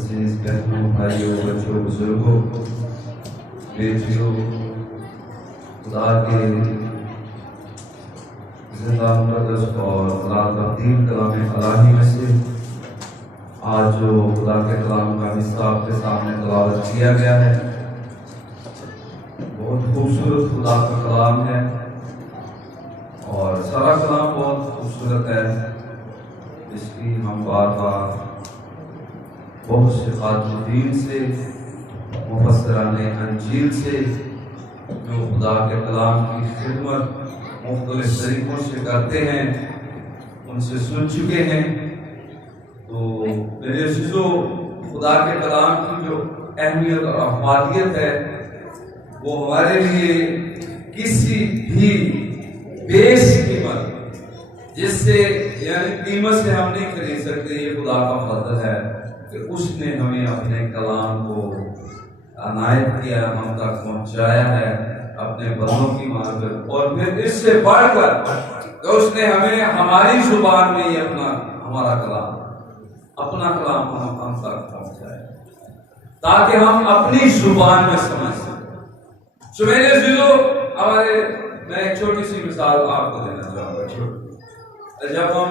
अजीज बहनों, भाइयों, बच्चों, बुजुर्गों, बेटियों, खुदा के ज़िंदा मुक़द्दस और तकदीम कलाम इलाही में से आज जो खुदा के कलाम का हिस्सा आपके सामने तलावत किया गया है, बहुत खूबसूरत खुदा का कलाम है और सारा कलाम बहुत खूबसूरत है। इसकी हम बार बार बहुत से खातिन से, मुफस्सिराने अंजील से जो खुदा के कलाम की खिदमत मुख्तलिफ तरीकों से करते हैं, उनसे सुन चुके हैं। तो मेरे अज़ीज़ों, खुदा के कलाम की जो अहमियत और अफवादियत है वो हमारे लिए किसी भी बेस कीमत जिससे यानी कीमत से हम नहीं खरीद सकते। ये खुदा का फजल है कि उसने हमें अपने कलाम को अनायत किया, हम तक पहुंचाया है अपने बंदों की मार्फत, और फिर इससे बढ़कर तो उसने हमें हमारी जुबान में ही हमारा कलाम, अपना कलाम हम तक पहुंचाए ताकि हम अपनी जुबान में समझ सकें। सो मेरे अज़ीज़ों, मैं एक छोटी सी मिसाल आपको देना चाहूँगा। जब हम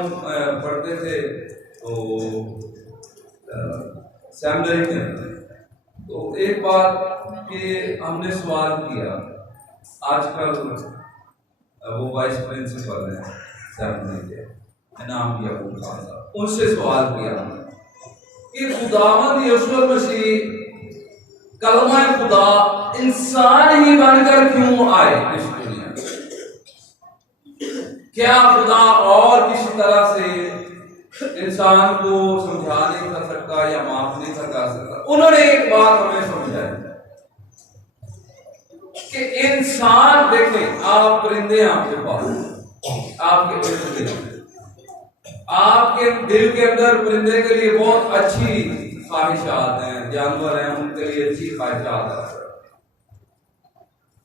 पढ़ते थे तो सेमिनरी के अंदर, तो एक बात कि हमने सवाल किया, आजकल वो वाइस प्रिंसिपल है सेमिनरी के, नाम याकूब खान साहब, उनसे सवाल किया कि खुदावंद यीशु मसीह कलमा खुदा इंसान ही बनकर क्यों आए इस दुनिया में? क्या खुदा और किसी तरह से इंसान को समझा नहीं कर सकता या माफ नहीं कर सकता? उन्होंने एक बात हमें समझाई कि इंसान, देखें, आप परिंदे, आपके पास, आपके आपके दिल के अंदर परिंदे के लिए बहुत अच्छी ख्वाहिशात हैं, जानवर हैं, उनके लिए अच्छी ख्वाहिशात हैं।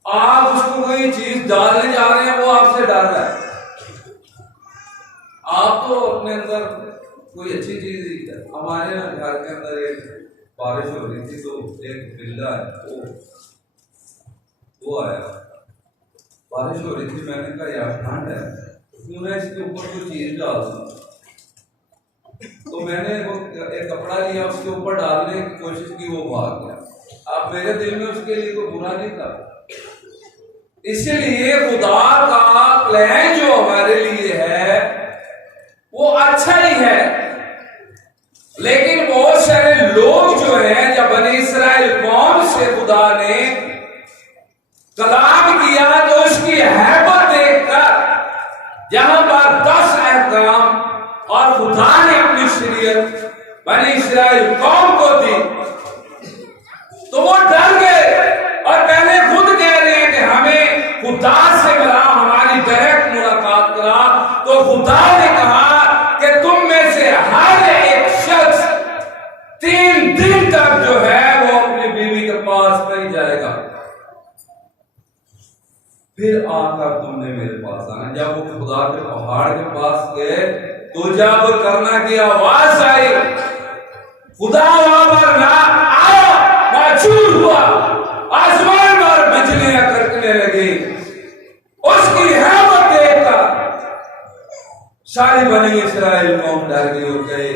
आप उसको कोई चीज डालने जा रहे हैं, वो आपसे डर रहा है। आप तो अपने अंदर कोई अच्छी चीज, हमारे घर के अंदर एक बारिश हो रही थी, तो एक बिल्ला है वो आया, बारिश हो रही थी, मैंने कहा यार ठंड है, क्यों ना इसके ऊपर कोई चीज डाल दूं। तो मैंने वो एक कपड़ा लिया, उसके ऊपर डालने की कोशिश की, वो भाग गया। अब मेरे दिल में उसके लिए कोई बुरा नहीं था। इसलिए खुदा का प्लान जो हमारे लिए है वो अच्छा ही है, लेकिन बहुत सारे लोग जो हैं, जब बनी इस्राएल कौम से खुदा ने कलाम किया तो उसकी हैबत देखकर, जहां पर 10 अहकाम और खुदा ने अपनी शरीयत बनी इस्राएल कौम को दी, तो वो डर गए और पहले खुद कह रहे हैं कि हमें खुदा से मिला, हमारी डायरेक्ट मुलाकात करा। तो खुदा ने कहा कि तुम में से हर एक शख्स 3 दिन तक जो है वो अपनी बीवी के पास नहीं जाएगा, फिर आकर तुमने मेरे पास आना। जब वो खुदा के पहाड़ के पास गए तो जब करना की आवाज आई, खुदा वहां पर ना आया, माचूर हुआ, आसमान पर बिजलियां कड़कने लगी। उसकी हैबत देखकर सारी बनी इस्राएल कौम डर गई और कहे,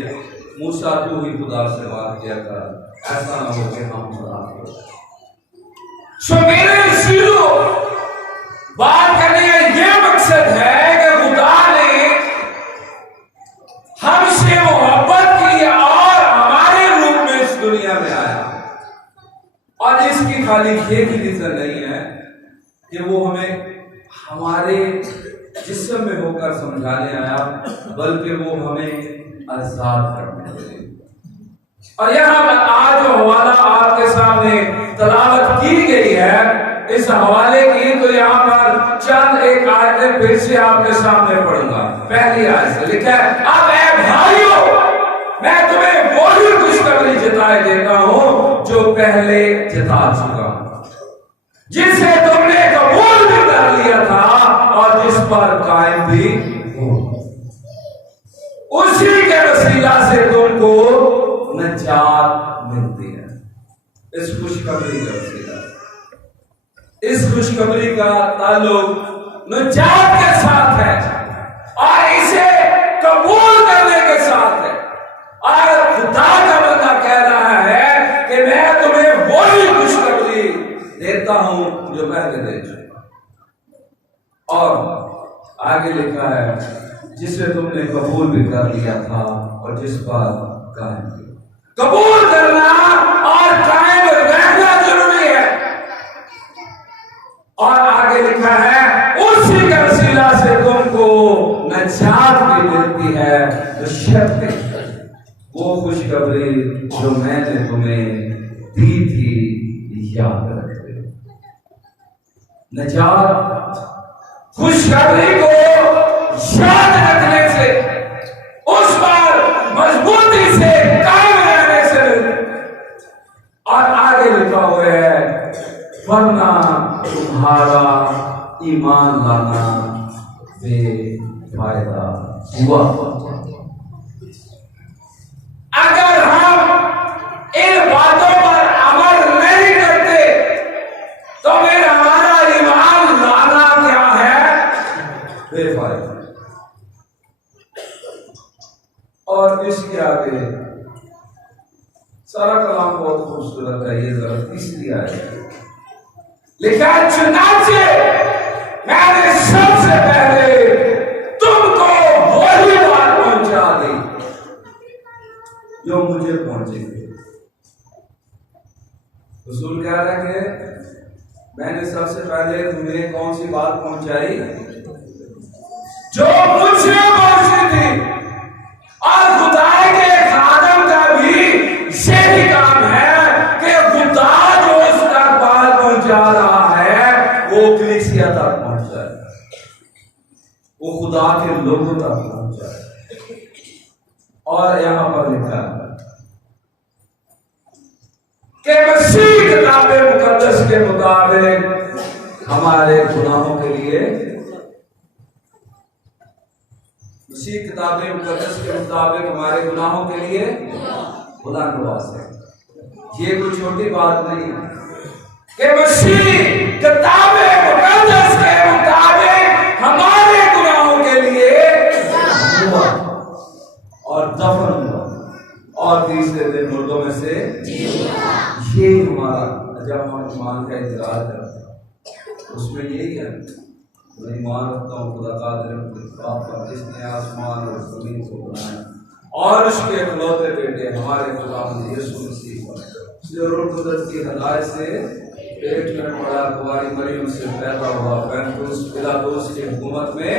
मूसा तू ही खुदा से बात किया कर, ऐसा ना हो कि हम खुदा को। सो मेरे अज़ीज़ों, बात करने का यह मकसद है कि खुदा ने हमसे मोहब्बत की और हमारे रूप में इस दुनिया में आया। और इसकी खाली ये भी रीजन नहीं है कि वो हमें हमारे जिस्म में होकर समझाने आया, बल्कि वो हमें आजाद करने लगे। और यहाँ पर आज जो हवाला आपके सामने तलावत की गई है, इस हवाले की, तो यहाँ पर चंद एक आयतें फिर से आपके सामने पढ़ूंगा। पहली आयत से लिखा है, अब ऐ भाइयों, मैं तुम्हें वही खुशखबरी जताए देता हूं जो पहले जता चुका हूं, जिसे तुमने कबूल भी कर लिया था और जिस पर कायम भी हो, उसी के वसीला से तुमको नजात मिलती है। इस खुशखबरी का वसीला, इस खुशखबरी का ताल्लुक नजात के साथ है और इसे कबूल करने के साथ है। और खुदा का बंदा कह रहा है कि मैं तुम्हें वही खुशखबरी देता हूं जो पहले दे चुका। और आगे लिखा है जिसे तुमने कबूल भी कर लिया था और जिस पर कायम किया। कबूल करना और कायम रहना जरूरी है। और आगे लिखा है उसी का वसीला से तुमको नजात भी मिलती है। तो शर्त वो खुशखबरी जो मैंने तुम्हें दी थी याद रखते। नजात खुशखबरी को याद रखने से, उस पर मजबूती से कायम रहने से। और आगे लिखा हुआ है वरना तुम्हारा ईमान लाना बेफायदा हुआ। अगर हम इन बातों पर अमल नहीं करते तो फिर हमारा ईमान लाना क्या है? बेफायदा। और इसके आगे सारा कलाम बहुत खूबसूरत है। ये जरा तीसरी आयत लिखा, चुनाचे मैंने सबसे पहले तुमको वही बात पहुंचा दी जो मुझे पहुंचेगी। रसूल कह रहे हैं कि मैंने सबसे पहले तुम्हें कौन सी बात पहुंचाई? जो मुझे पहुंची थी। और खुदा के खादम का भी यही काम है कि खुदा जो उस तक बात पहुंचा रहा है वो कलीसिया तक पहुंचाए, वो खुदा के लोगों तक पहुंचाए। और यहां पर लिखा है कि मसीह किताबे मुकद्दस के मुताबिक हमारे गुनाहों के लिए, मसीह किताबे मुकद्दस के मुताबिक हमारे गुनाहों के लिए खुदा नवाज है। ये कोई छोटी बात नहीं है कि मसीह किताबे मुकद्दस के मुताबिक हमारे गुनाहों के लिए हुआ और दफन हुआ और तीसरे दिन मुर्दों में से ये हमारा जब हम ईमान का इजहार करते हैं उसमें यही है, मैं ईमान रखता हूँ खुदा कादिर जिसने आसमान और जमीन को बनाया और उसके इकलौते बेटे हमारे खुदावंद यीशु मसीह जो रूह कुदरत की हदायत से पेट में पड़ा कुंवारी मरियम से पैदा हुआ, पैंतुस पिलातुस की हुकूमत में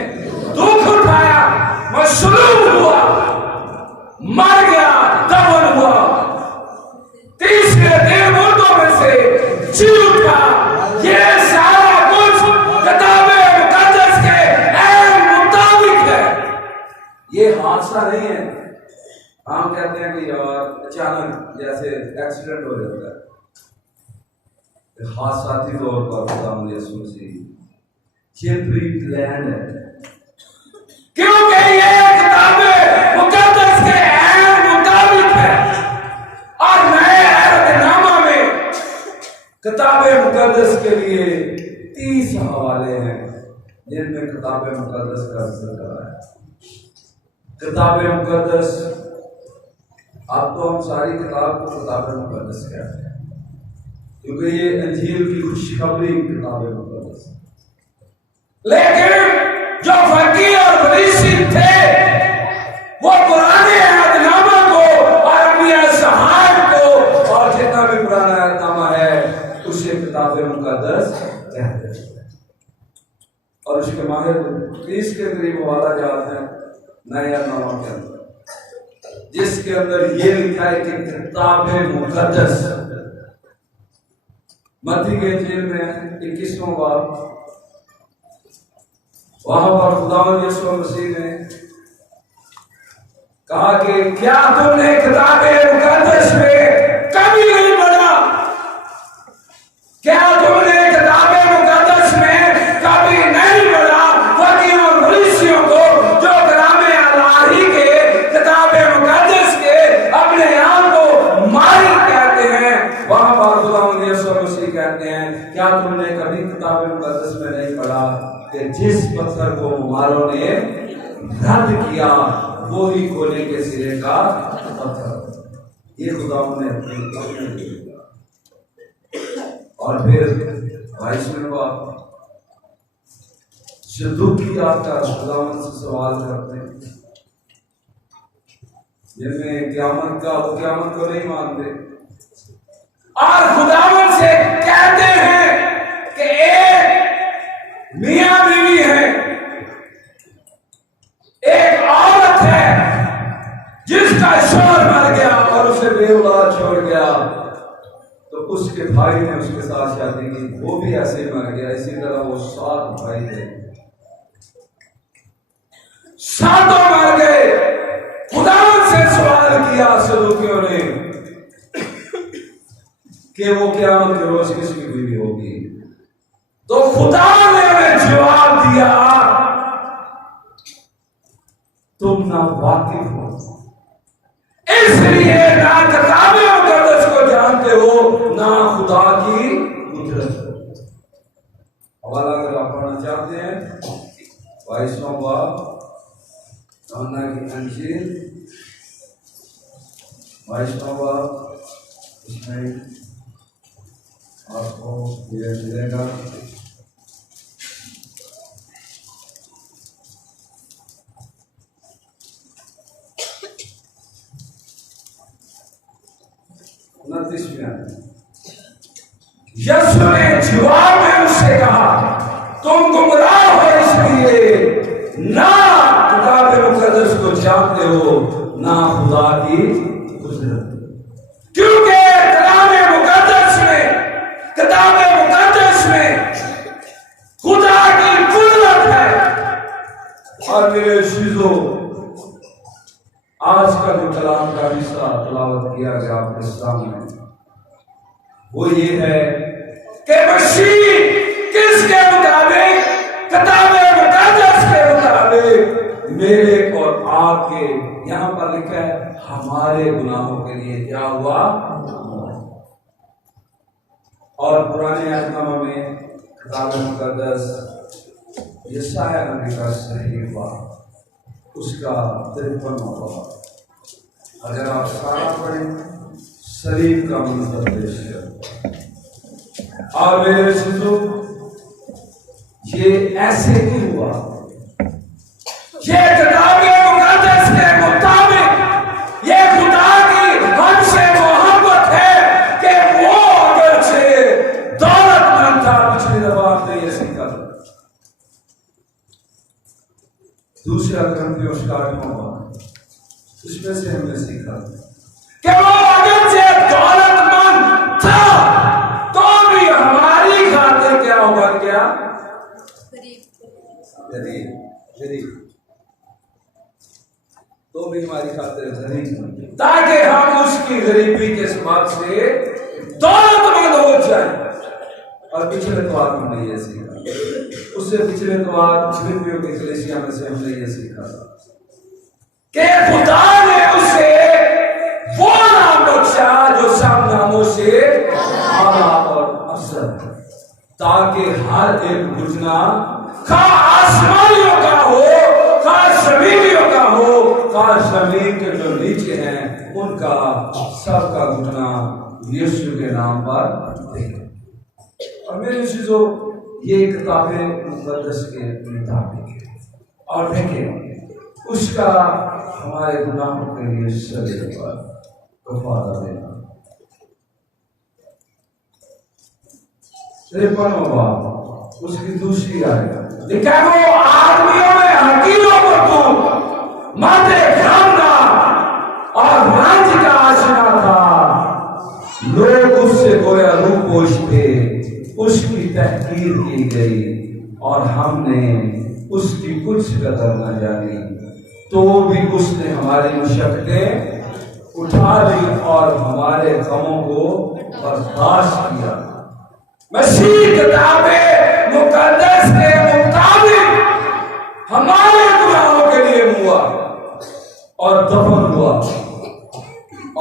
दुख उठाया, मसलूब हुआ, मर गया, दफन हुआ, तीसरे दिन मुर्दों में से जी उठा। ये सारा कुछ किताबे मुकद्दस के ऐन मुताबिक है। ये हादसा नहीं है। हम कहते हैं कि यार अचानक जैसे एक्सीडेंट हो जाता है, हादसाती तौर पर खुदावंद यीशु मसीह ये प्री प्लान है, क्योंकि ये किताबे मुकद्दस के ऐन मुताबिक है। और नए अहदनामा में किताबे मुकद्दस के लिए 30 हवाले हैं जिनमें किताबे मुकद्दस का जिक्र है। किताबे मुकद्दस, अब तो हम सारी किताब को किताबे मुकद्दस कहते हैं क्योंकि ये अंजील की खुशखबरी किताबे मुकद्दस। लेकिन जो फकीर और फरीसी थे वो पुराने अहदनामा को और अंबिया सहाब को और जितना भी पुराना अहदनामा है उसे किताबे मुकद्दस कहते हैं। और उसके माहिर 30 के करीब वाला जात है नए अहदनामा के अंदर, जिसके अंदर ये लिखा है कि किताबे मुकद्दस। मत्ती के इंजील में 21वां बाब, वहां पर खुदावंद यीशु मसीह ने कहा कि क्या तुमने किताबे मुकद्दस में कभी नहीं पढ़ा? क्या तुमने किताबे मुकद्दस में कभी नहीं पढ़ा फकीरों और फरीसियों को जो कलामे अल्लाही के किताबे मुकद्दस के अपने आप को क्या तुमने कभी किताब मुकद्दस में नहीं पढ़ा कि जिस पत्थर को मुमारों ने रद्द किया वो ही कोने के सिरे का पत्थर, ये खुदा ने अपने और फिर 22वें बाप जो दुख की आपका खुदावन से सवाल करते हैं, जिनमें क्यामत का वो क्यामत को नहीं मानते और खुदावन से कहते हैं कि एक मियां बीवी है, एक औरत है जिसका शौहर मर गया और उसे बेऔलाद छोड़ गया, तो उसके भाई ने उसके साथ शादी की, वो भी ऐसे ही मर गया। इसी तरह वो 7 भाई थे, सातों मर गए। खुदावन से सवाल किया सदूकियों ने कि वो क़यामत के रोज किसकी बीवी होगी, तो खुदा ने उन्हें जवाब दिया, तुम ना वाकिफ हो, इसलिए ना किताब मुकद्दस को जानते हो ना खुदा की कुदरत को। हवाला अगर आप पढ़ना चाहते हैं 22वां बाब यूहन्ना की अंजील 22वां बाब, इसमें आपको ये मिलेगा। यीशु ने जवाब में उससे कहा, तुम गुमराह हो इसलिए ना किताब मुकद्दस को जानते हो ना खुदा की कुदरत, क्योंकि किताब मुकद्दस में खुदा की कुदरत है। और मेरे चीजों, आज का जो कलाम का हिस्सा तलावत किया गया आपके सामने, वो ये है कि मसीह किसके मुताबिक, किताब मुकद्दस के मुताबिक मेरे और आपके, यहां पर लिखा है हमारे गुनाहों के लिए क्या हुआ। और पुराने आत्मा में किताब मुकद्दस यशायाह नबी का सहीफा उसका 53वां, अगर आप सारा पढ़ें, शरीफ का मुद्देश्य। और मेरे सुनो, ये ऐसे ही हुआ, ये किताब मुकद्दस के मुताबिक ये खुदा की हमसे मोहब्बत है कि वो अगर से दौलतमंद था, पिछली दफा आपने ये सीखा, दूसरा ग्रंथियों का 8वां, उसमें से हमने सीखा कि वो अगर से दौलतमंद था तो भी हमारी खातिर क्या होगा, क्या गरीब, तो भी हमारी खातिर गरीब, ताकि हम उसकी गरीबी के सबब से दौलतमंद हो जाए। और पिछले द्वार हमने ये सीखा, उससे पिछले द्वार फिलिप्पियों की कलीसिया में से हमने ये सीखा कि खुदा ने उसे वो नाम बख्शा जो सब नामों से आला और अफजल, ताकि हर एक घुटना, खा आसमानियों का हो, खा जमीनियों का हो, खा जमीन के जो नीचे हैं उनका सबका घुटना यीशु के नाम पर देखे। और मेरे चीजों, ये किताबें मुकद्दस के मुताबिक है, और देखें उसका हमारे गुनाहों के लिए सलीब पर कफारा देना। 53वां उसकी दूसरी आयत लिखा है, वो आदमियों में हकीरों को तू माथे खाना और राज्य का आशना था, लोग उससे गोया रूपोश थे, उसकी तहकीर की गई और हमने उसकी कुछ कदर न जानी, तो भी उसने हमारी मुशक्कतें उठा ली और हमारे गमों को बर्दाश्त किया। मसीह किताबे मुकद्दस के मुताबिक हमारे गुनाहों के लिए हुआ और दफन हुआ,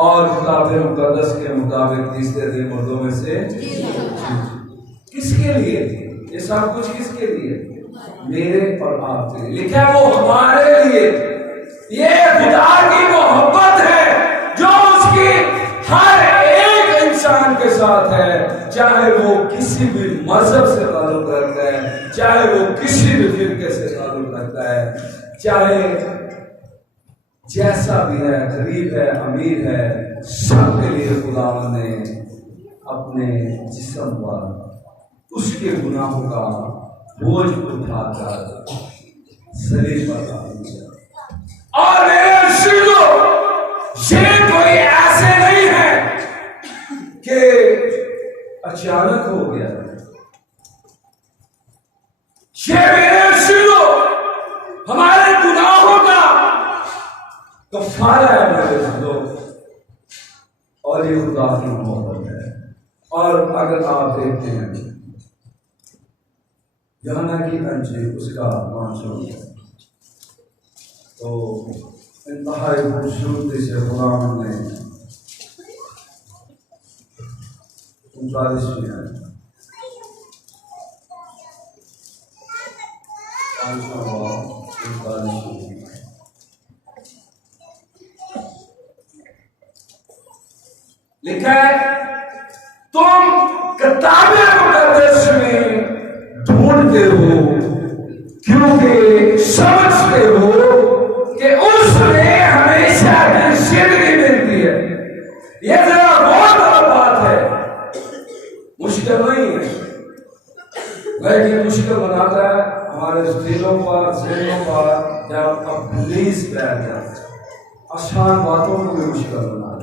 और किताबे मुकद्दस के मुताबिक तीसरे दिन मुर्दों में से किसके लिए? ये सब कुछ किसके लिए? मेरे और आपके लिए। लिखा है वो हमारे लिए। ये खुदा की मोहब्बत है जो उसकी हर एक इंसान के साथ है, चाहे वो किसी भी मजहब से ताल्लुक रखता है, चाहे वो किसी भी फिरके से ताल्लुक रखता है, चाहे जैसा भी है, गरीब है, अमीर है, सबके लिए खुदा ने अपने जिस्म पर उसके गुनाहों का बोझ उठाकर शरीर पर डाल दिया। और मेरे अजीजों, ये कोई ऐसे नहीं है कि अचानक हो गया। ये मेरे अजीजों हमारे गुनाहों का कफारा है मेरे अजीजों, और ये खुदा की मोहब्बत है। और अगर आप देखते हैं यूहन्ना की अंजील उसका 5 तो इंतहाई खूबसूरती से खुदा ने 39वीं आयत 39वीं लिखा है, तुम किताबे मुकद्दस में ढूंढते हो क्योंकि समझते हो कि उसमें हमेशा की जिंदगी मिलती है। यह जरा बहुत बड़ा बात है, मुश्किल नहीं है, लेकिन मुश्किल बनाता है हमारे दिलों पर, ज़हनों पर जब इब्लीस बैठ जाता है, आसान बातों को भी मुश्किल बना दे।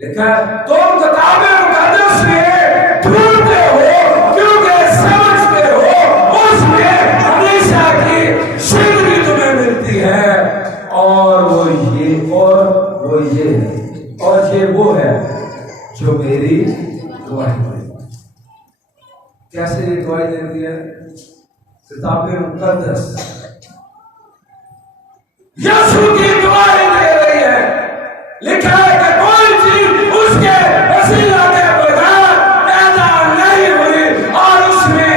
लिखा है, तुम किताबे मुकद्दस में ढूंढते हो क्योंकि समझते हो उसमें हमेशा की जिंदगी तुम्हें मिलती है। और वो ये है, और ये वो है जो मेरी गवाही देती। कैसे ये गवाही देती है? किताबे मुकद्दस यीशु की गवाही दे रही है। लिखा है कि कोई चीज उसके वसीला के बगैर पैदा नहीं हुई, और उसमें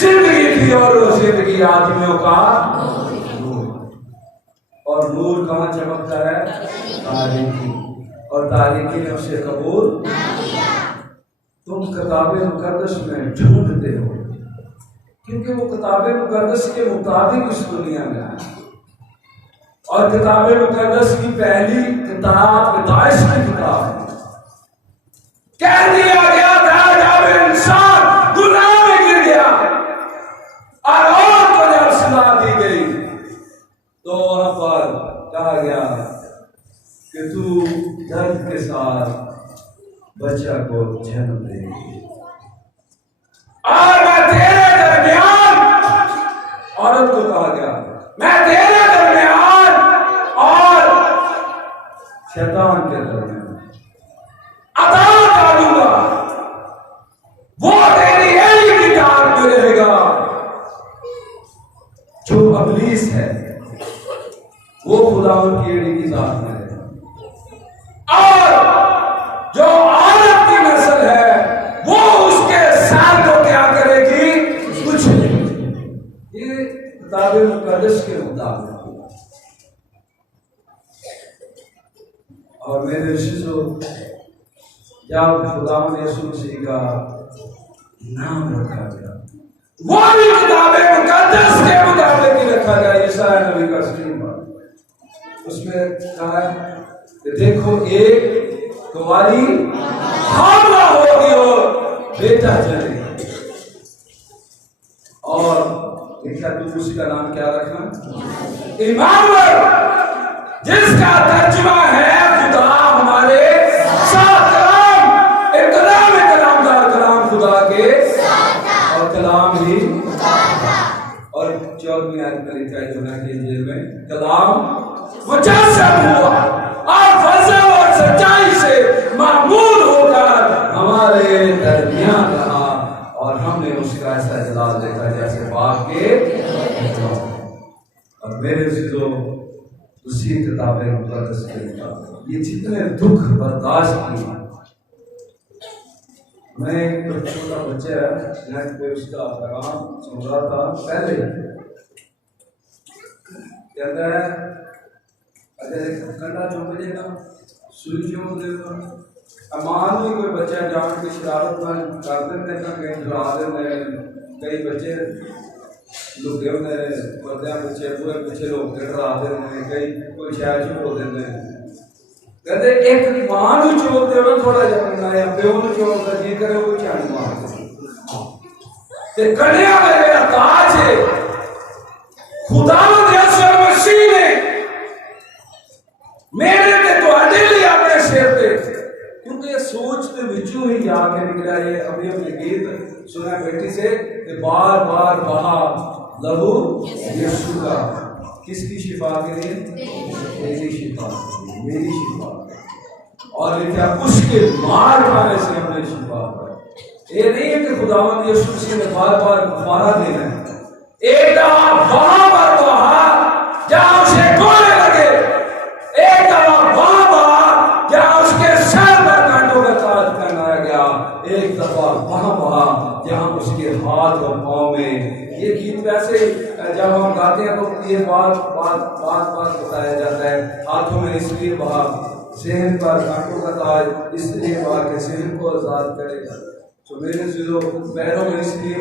जिंदगी थी, और वो जिंदगी आदमियों का नूर। और नूर कहां चमकता है? तारीकी, और तारीकी ने उसे कबूल। तुम किताबे मुकद्दस में ढूंढते हो क्योंकि वो किताबे मुकद्दस के मुताबिक इस दुनिया में है। और किताबे मुकद्दस की पहली किताब पैदाइश की किताब है। कह दिया गया था जब इंसान गुनाह में गिर गया और को जब सजा दी गई तो वहां पर कहा गया कि तू दर्द के साथ बच्चा को जन्म देगी, और मैं तेरे दरमियान, औरत को कहा गया मैं तेरे दरमियान और शैतान के दरमियान अदालत डालूंगा, वो तेरी एड़ी की टांग में रहेगा। जो इब्लीस है वो खुदा की एड़ी की टांग में रहेगा, और जो औरत की नस्ल है वो उसके साथ को क्या करेगी? कुछ नहीं। ये किताबे मुकद्दस के मुताबिक। और मेरे शिशु, जब खुदा ने यीशु मसीह का नाम रखा गया, वो भी किताबे मुकद्दस के मुताबिक ही रखा गया। यशायाह नबी का स्क्रीन उसमें कहा कि देखो एक कुंवारी हामला होगी और बेटा जनेगा, और लिखा तू उसी का नाम क्या रखना? इमानुएल, जिसका तर्जुमा है खुदा हमारे साथ। कलाम, एक कलाम है, कलामदार कलाम खुदा के, और कलाम ही, और 14वीं आयत में लिखा है यूहन्ना की इंजील में, कलाम मुजस्सम हुआ और फजल और सच्चाई से मामूल होकर हमारे दरमियान रहा, और हमने उसका ऐसा जलाल देखा जैसे बाग के। और मेरे जो उसी किताबें मुकद्दस के मुताबिक ये जितने दुख बर्दाश्त किए, मैं एक छोटा बच्चा है, नेट पे उसका पैगाम सुन रहा था पहले, कहता है अगर कंधा चुप देगा सुई चुप देगा। अब मान लो कोई बच्चा जान के शरारत में कर देते हैं, कहीं डरा देते हैं, कई बच्चे लुके होते हैं पर्दे पीछे, पूरे पीछे लोग डरा देते हैं, कई कोई शायद चुप हो देते हैं। कहते एक मां ਨੂੰ ਚੋਕ ਦੇਣਾ ਥੋੜਾ ਜਿਹਾ ਕਰਨਾ ਹੈ, ਪਿਓ ਨੂੰ ਚੋਕ ਦਾ ਜੀ ਕਰੇ ਉਹ ਝਾੜ ਮਾਰ ਤੇ ਕੜਿਆ ਮੇਰਾ ਤਾਜ ਹੈ ਖੁਦਾਵੰਦ ਯਿਸੂ ਮਸੀਹ ਨੇ ਮੇਰੇ ਤੇ ਤੁਹਾਡੇ ਲਈ ਆਪਣੇ ਸਿਰ ਤੇ, क्योंकि ये सोच के विचों ही जाके निकला है। अभी हमने गीत सुना बेटी से कि बार बार बहा लहू यीशु का, किसकी शिफा के लिए? मेरी शिफा, मेरी शिफा। और लिखा उसके मार खाने से हमने शिफा पाई। ये नहीं है कि खुदावंद यीशु मसीह ने बार बार मारा देना है, एक दवा वहां पर बहा जहां उसे गोले लगे, एक दवा वहां बहा जहां उसके सर पर कांटों का ताज पहनाया गया, एक दफा वहां बहा जहां उसके हाथ और पांव में। ये गीत वैसे जब हम गाते हैं तो ये बात बताया जाता है, हाथों में इसलिए बहा, सेहन पर कांटों का ताज इसलिए बहा के सेहन को आजाद करेगा। तो मेरे जो पैरों में इसलिए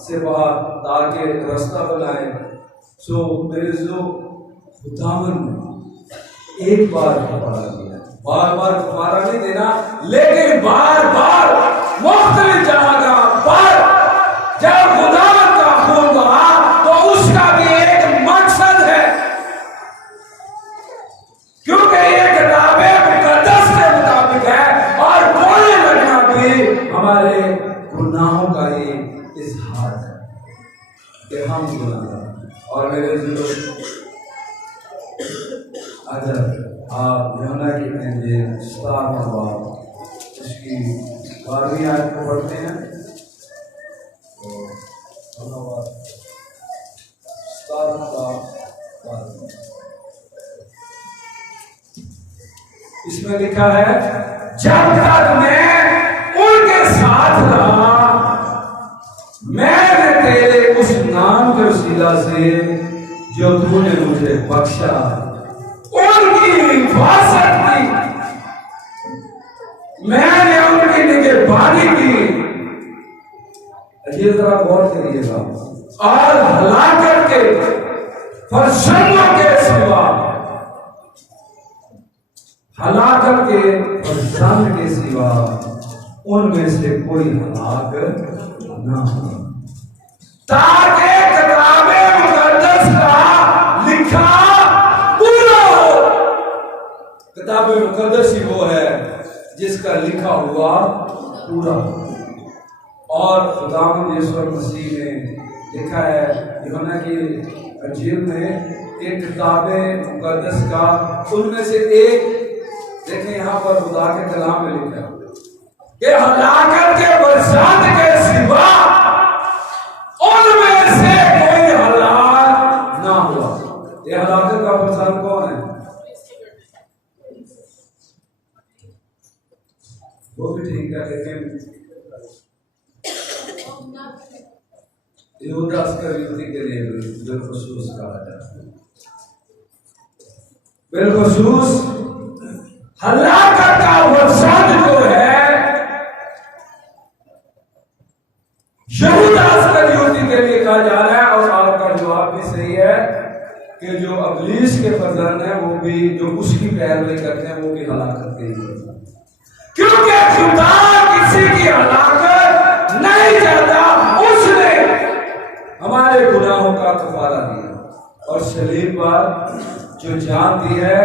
से बहा ताकि रास्ता बनाए। सो मेरे जो खुदावंद एक बार कफारा दिया, बार बार कफारा नहीं देना, लेकिन बार बार मुख्तलिफ जगह पर जब खुदावंद का खून बहा तो उसका भी एक मकसद है, क्योंकि ये किताबें मुकद्दस के मुताबिक है और गोली लगना भी हमारे गुनाहों का ही इजहार है कि हम गुनाहगार। और मेरे जो अगर आप यूहन्ना की इंजील 7वां बाब इसकी 12वीं आयत को पढ़ते हैं तो 7वां बाब इसमें लिखा है, जब तक मैं उनके साथ रहा मैंने तेरे उस नाम के वसीला से जो तूने मुझे बख्शा उनकी हिफाजत की, मैंने उनकी निगहबानी की। ये जरा गौर करिएगा, और हलाकत के फरजंदों के सिवा, हलाकत के फरजंद के सिवा उनमें से कोई हलाक न हो, ताकि किताबे मुकद्दस का लिखा पूरा हो। किताबे मुकद्दस ही वो है जिसका लिखा हुआ पूरा हो। और खुदावंद यीशु मसीह ने लिखा है यूहन्ना की इंजील में कि किताबे मुकद्दस का उनमें से एक, देखें यहाँ पर खुदा के कलाम में लिखा है कि हलाकत के फरजंद के सिवा उनमें से कोई हलाक ना हुआ। ये हलाकत का फरजंद कौन है? वो भी ठीक है, लेकिन यहूदा इस्करियोती के लिए बिलखुसूस कहा जाता है। बिलखुसूस हलाकत का फरजंद जो है यहूदा इस्करियोती के लिए कहा जा रहा है। और आपका जवाब भी सही है कि जो इब्लीस के फरजंद है वो भी, जो उसकी पैरवी करते हैं वो भी हलाकत के लिए, क्योंकि खुदा किसी की हलाकत नहीं चाहता। उसने हमारे गुनाहों का कफारा दिया और सलीब पर जो जान दी है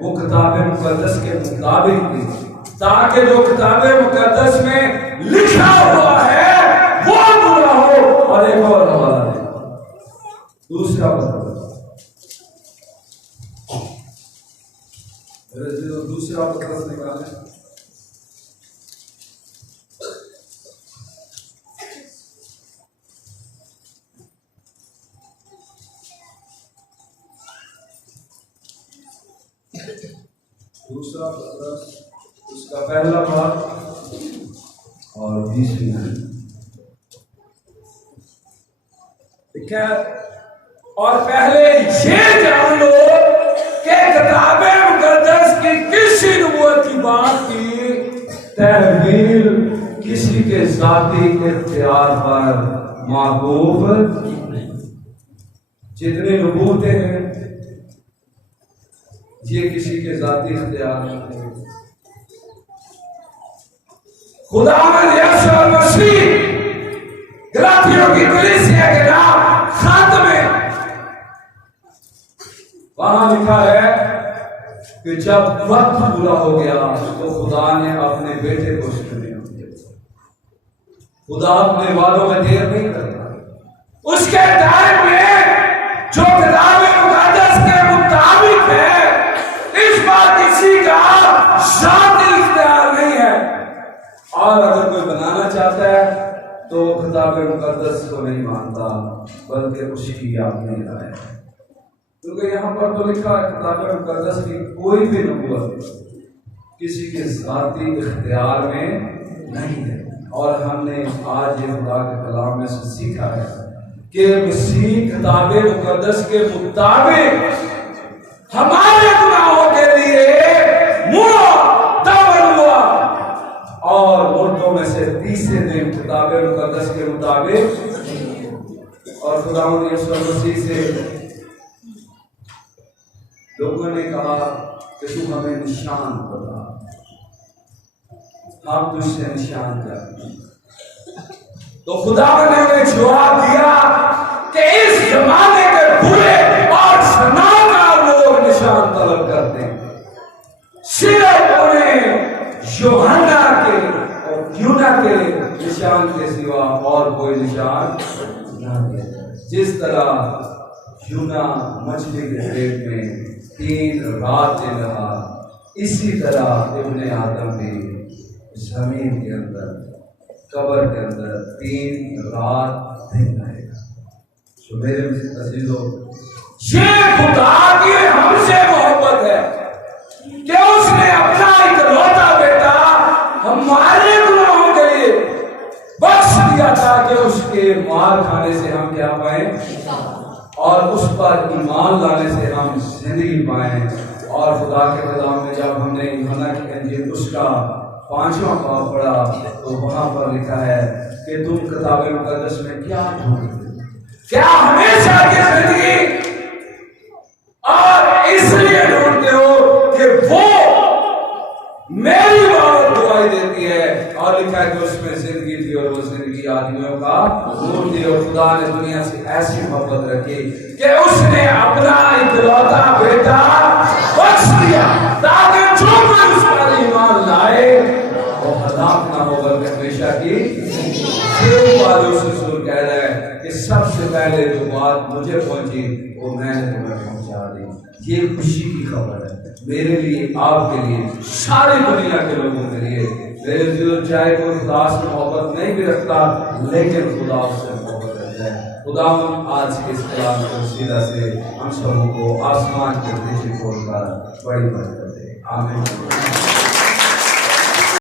वो किताबे मुकद्दस के मुताबिक दी, ताकि जो किताबे मुकद्दस में लिखा हुआ है वो पूरा हो। और एक और हवाला है, दूसरा मतलब दूसरा मतलब निकालें। दूसरा पत्रस उसका पहला भाग और 20 मिनट। ठीक है, और पहले ये जान लो कि किताबे मुकद्दस की किसी नबूवत की बात की तहवील किसी के जाती इख्तियार पर माकूफ नहीं। जितने नबूवतें हैं ये किसी के जाती इख्तियार नहीं। खुदावंद यीशु मसीह गलातियों की कलीसिया के नाम खत में वहां लिखा है कि जब वक्त पूरा हो गया तो खुदा ने अपने बेटे को चुन लिया। खुदा अपने वालों में देर नहीं करता। उसके टाइम में जो किताबे मुकद्दस के मुताबिक है, इस बात किसी का जाती इख्तियार नहीं है। और अगर कोई बनाना चाहता है तो किताब मुकद्दस को नहीं मानता बल्कि उसकी अपनी राय है। क्योंकि यहाँ पर तो लिखा है किताब मुकद्दस की कोई भी नबूवत किसी के जाती इख्तियार में नहीं है। और हमने आज ये खुदा के कलाम में से सीखा है कि मसीह किताब मुकद्दस के मुताबिक हमारे गुनाहों के लिए दफन हुआ और मुर्दों में से तीसरे दिन किताब मुकद्दस के मुताबिक। और खुदावंद यीशु मसीह से लोगों ने कहा कि तू हमें निशान बता, हम तुझसे निशान कर। तो खुदा ने उन्हें जवाब दिया कि इस जमाने के बुरे और शनाकार लोग निशान तलब करते हैं, सिर्फ उन्हें यूहन्ना के और यूना के निशान के सिवा और कोई निशान ना दिया। जिस तरह यूना मछली के पेट में 3 रातें रहा, इसी तरह इब्ने आदम भी जमीन के अंदर कब्र के अंदर 3 रात दिन रहेगा। तो मेरे अजीजों, ये खुदा की हमसे मोहब्बत है कि उसने अपना इकलौता बेटा हमारे गुनाहों के लिए बख्श दिया ताकि उसके मार खाने से हम क्या पाए और उस पर ईमान लाने से हम जिंदगी पाए। और खुदा के कलाम में जब हमने यूहन्ना की इंजील उसका 5वां बाब पढ़ा तो वहां पर लिखा है कि तुम किताब मुकद्दस में क्या ढूंढते, क्या हमेशा की जिंदगी, और इसलिए ढूंढते हो कि वो मेरी बात दुआई देती है। और लिखा है कि उसमें जिंदगी थी और वो जिंदगी आदमियों का नूर थी। और खुदा ने दुनिया से ऐसी मोहब्बत रखी कि उसने अपना इकलौता बेटा बख्श दिया ताकि जो कोई उस पर ईमान लाए वो हलाक ना हो बल्कि हमेशा की रसूल कह रहा है कि सबसे पहले जो बात मुझे पहुंची वो मैंने तुम्हें पहुंचा दी। ये खुशी की खबर है मेरे लिए, आपके लिए, सारी दुनिया के लोगों के लिए। मेरे दिल चाहे कोई खुदा से मोहब्बत नहीं भी रखता लेकिन खुदा उससे मोहब्बत रखता है। खुदा आज के इस कलाम के वसीला से हम सबों को आसमान के दृष्टिकोण पर बड़ी मदद दे। आमीन।